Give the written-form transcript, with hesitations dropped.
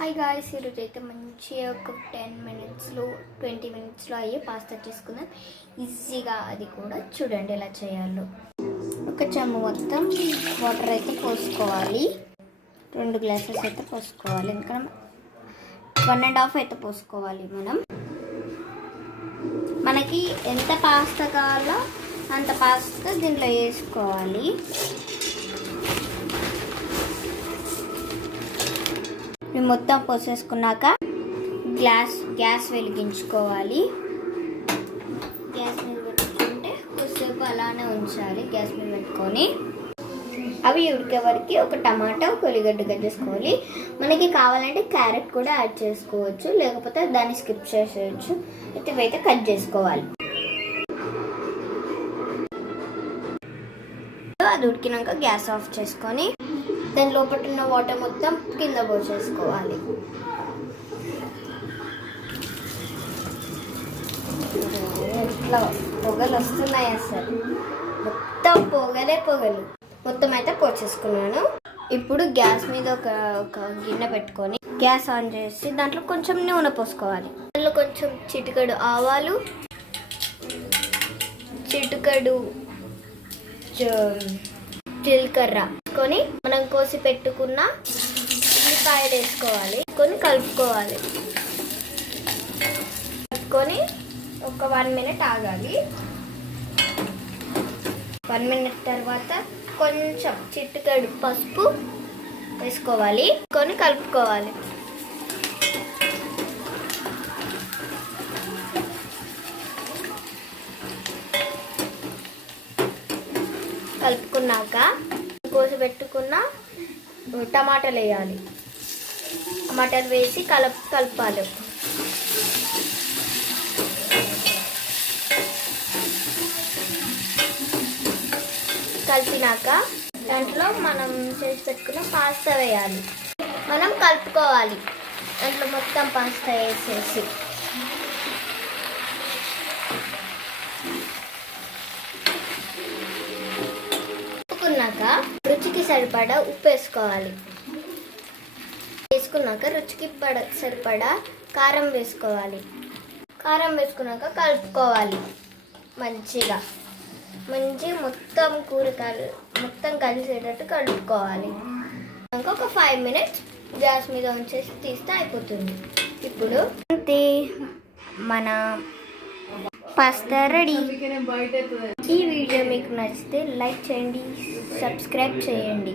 Hi guys, ఈరోజు అయితే మంచిగా ఒక 10 మినిట్స్లో 20 మినిట్స్లో అయ్యే పాస్తా చేసుకుందాం ఈజీగా. అది కూడా చూడండి ఎలా చేయాలో. ఒక చెంబు మొత్తం వాటర్ అయితే పోసుకోవాలి. 2 గ్లాసెస్ అయితే పోసుకోవాలి. ఇంకా 1.5 అయితే పోసుకోవాలి. మనకి ఎంత పాస్తా కావాలో అంత పాస్తా దీంట్లో వేసుకోవాలి. మొత్తం పోసేసుకున్నాక గ్యాస్ వెలిగించుకోవాలి. గ్యాస్ మీద పెట్టుకుంటే కొద్దిసేపు అలానే ఉంచాలి. గ్యాస్ మీద పెట్టుకొని అవి ఉడికే వరకు ఒక టమాటా, ఒక ఉల్లిగడ్డ కట్ చేసుకోవాలి. మనకి కావాలంటే క్యారెట్ కూడా యాడ్ చేసుకోవచ్చు, లేకపోతే దాన్ని స్కిప్ చేసేయచ్చు. అయితే ఇవైతే కట్ చేసుకోవాలి. అది ఉడికినాక గ్యాస్ ఆఫ్ చేసుకొని దాని లోపల ఉన్న వాటర్ మొత్తం కింద పోసేసుకోవాలి. ఇట్లా పొగలు వస్తున్నాయి, అసలు మొత్తం పొగలు మొత్తం అయితే పోసేసుకున్నాను. ఇప్పుడు గ్యాస్ మీద ఒక గిన్నె పెట్టుకొని గ్యాస్ ఆన్ చేసి దాంట్లో కొంచెం నూనె పోసుకోవాలి. దాంట్లో కొంచెం చిటికెడు ఆవాలు, చిటికెడు జీలకర్ర వేసుకొని మనం కోసి పెట్టుకున్న ఉల్లిపాయలు వేసుకోవాలి. కలుపుకోవాలి. ఒక 1 మినిట్ ఆగాలి. 1 మినిట్ తర్వాత కొంచెం చిటికెడు పసుపు వేసుకోవాలి. కలుపుకోవాలి. కలుపుకున్నాక కోసి పెట్టుకున్న టమాటాలు వేయాలి. టమాటాలు వేసి కలపాలి. కలిపినాక దాంట్లో మనం చేసి పెట్టుకున్న పాస్తా వేయాలి. మనం కలుపుకోవాలి. దాంట్లో మొత్తం పాస్తా వేసేసి రుచికి సరిపడా ఉప్పు వేసుకోవాలి. వేసుకున్నాక రుచికి సరిపడా కారం వేసుకోవాలి. కారం వేసుకున్నాక కలుపుకోవాలి. మంచిగా మొత్తం మొత్తం కలిసేటట్టు కలుపుకోవాలి. ఇంకా ఒక 5 మినిట్స్ గ్యాస్ మీద ఉంచేసి తీస్తే అయిపోతుంది. ఇప్పుడు అంతే, మన పాస్తా రెడీ. ఈ వీడియో మీకు నచ్చితే లైక్ చేయండి, సబ్స్క్రైబ్ చేయండి.